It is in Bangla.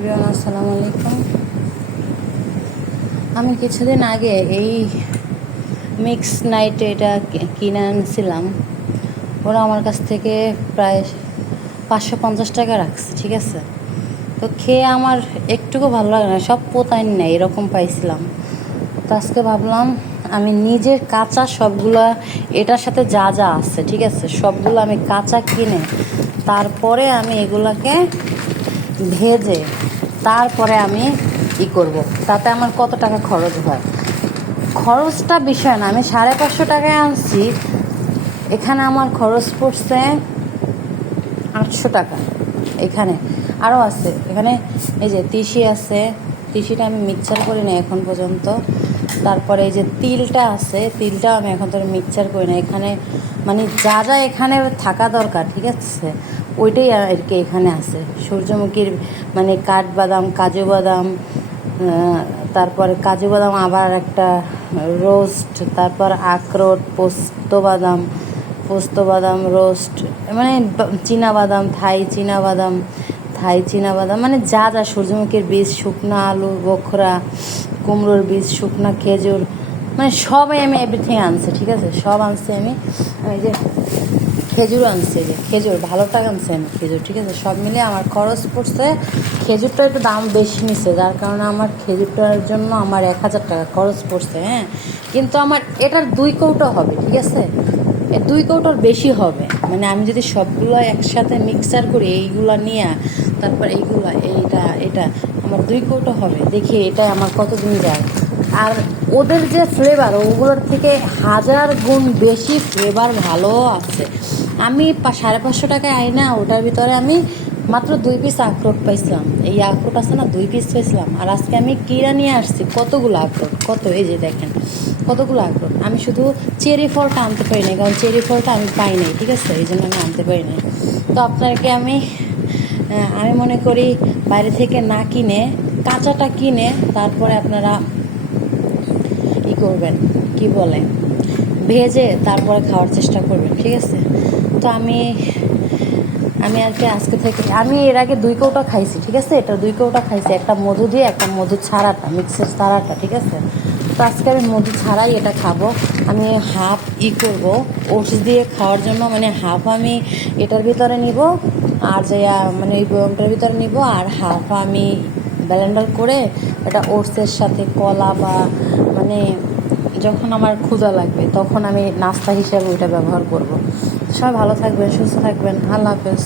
আসসালামু আলাইকুম। আমি কিছুদিন আগে এই মিক্স নাইট এটা কিনে আনছিলাম। ওরা আমার কাছ থেকে প্রায় 550 টাকা রাখছে, ঠিক আছে। তো খেয়ে আমার একটুকু ভালো লাগে না, সব পোতাইন নেই এরকম পাইছিলাম। তো আজকে ভাবলাম আমি নিজের কাঁচা সবগুলা, এটার সাথে যা যা আছে ঠিক আছে সবগুলো আমি কাঁচা কিনে তারপরে আমি এগুলাকে ভেজে তারপরে আমি করব, তাতে আমার কত টাকা খরচ হয়। খরচটা বিষয় না, আমি 550 টাকায় আনছি, এখানে আমার খরচ পড়ছে 800 টাকা। এখানে আরও আছে, এখানে এই যে তিসি আছে, তিসিটা আমি মিক্সচার করি না এখন পর্যন্ত। তারপরে এই যে তিলটা আছে, তিলটাও আমি এখন তো মিক্সচার করি না। এখানে মানে যা যা এখানে থাকা দরকার ঠিক আছে ওইটাই আর কি এখানে আছে। সূর্যমুখীর মানে কাঠবাদাম, কাজু বাদাম, তারপরে কাজু বাদাম আবার একটা রোস্ট, তারপর আখরোট, পোস্ত বাদাম রোস্ট, মানে চীনাবাদাম, থাই চীনাবাদাম, মানে যা যা সূর্যমুখীর বীজ, শুকনো আলু বোখরা, কুমড়োর বীজ, শুকনো খেজুর, মানে সবাই আমি এভরিথিং আনছি, ঠিক আছে। সব আনছি আমি। এই যে খেজুর আনছি, যে খেজুর ভালো টাকা আনছি আমি খেজুর, ঠিক আছে। সব মিলে আমার খরচ পড়ছে, খেজুরটা একটু দাম বেশি নিচ্ছে যার কারণে আমার খেজুরটার জন্য আমার 1000 টাকা খরচ পড়ছে। হ্যাঁ, কিন্তু আমার এটার 2 কৌটো হবে, ঠিক আছে। এই 2 কৌটোর বেশি হবে, মানে আমি যদি সবগুলো একসাথে মিক্সচার করি, এইগুলা নিয়ে তারপর এটা আমার 2 কৌটো হবে। দেখি এটা আমার কতদিন যায়। আর ওদের যে ফ্লেভার ওগুলোর থেকে 1000 গুণ বেশি ফ্লেভার ভালো আছে। আমি 550 টাকায় না, ওটার ভিতরে আমি মাত্র 2 পিস আখরোট পাইছিলাম। এই আখরোট আছে না, 2 পিস পাইছিলাম। আর আজকে আমি কিরা নিয়ে আসছি কতগুলো আখরোট, এই যে দেখেন কতগুলো আখরোট। আমি শুধু চেরি ফলটা আনতে পারি না, কারণ চেরি ফলটা আমি পাই নাই, ঠিক আছে, এই জন্য আমি আনতে পারি নাই। তো আপনাকে আমি মনে করি বাইরে থেকে না কিনে, কাঁচাটা কিনে তারপরে আপনারা করবেন, কি বলে, ভেজে তারপরে খাওয়ার চেষ্টা করবেন, ঠিক আছে। তো আমি আর কি আজকে থেকে, আমি এর আগে 2 কৌটা খাইছি, ঠিক আছে। এটা 2 কৌটা খাইছি, একটা মধু দিয়ে, একটা মধু ছাড়াটা, মিক্সের ছাড়াটা, ঠিক আছে। তো আজকে আমি মধু ছাড়াই এটা খাবো। আমি হাফ করব ওটস দিয়ে খাওয়ার জন্য, মানে হাফ আমি এটার ভিতরে নিব, আর যে মানে ওই বয়মটার ভিতরে নিব, আর হাফ আমি ব্লেন্ডার করে এটা ওটসের সাথে কলা বা মানে যখন আমার ক্ষুধা লাগবে তখন আমি নাস্তা হিসেবে ওইটা ব্যবহার করব। সবাই ভালো থাকবেন, সুস্থ থাকবেন, আল্লাহ হাফেজ।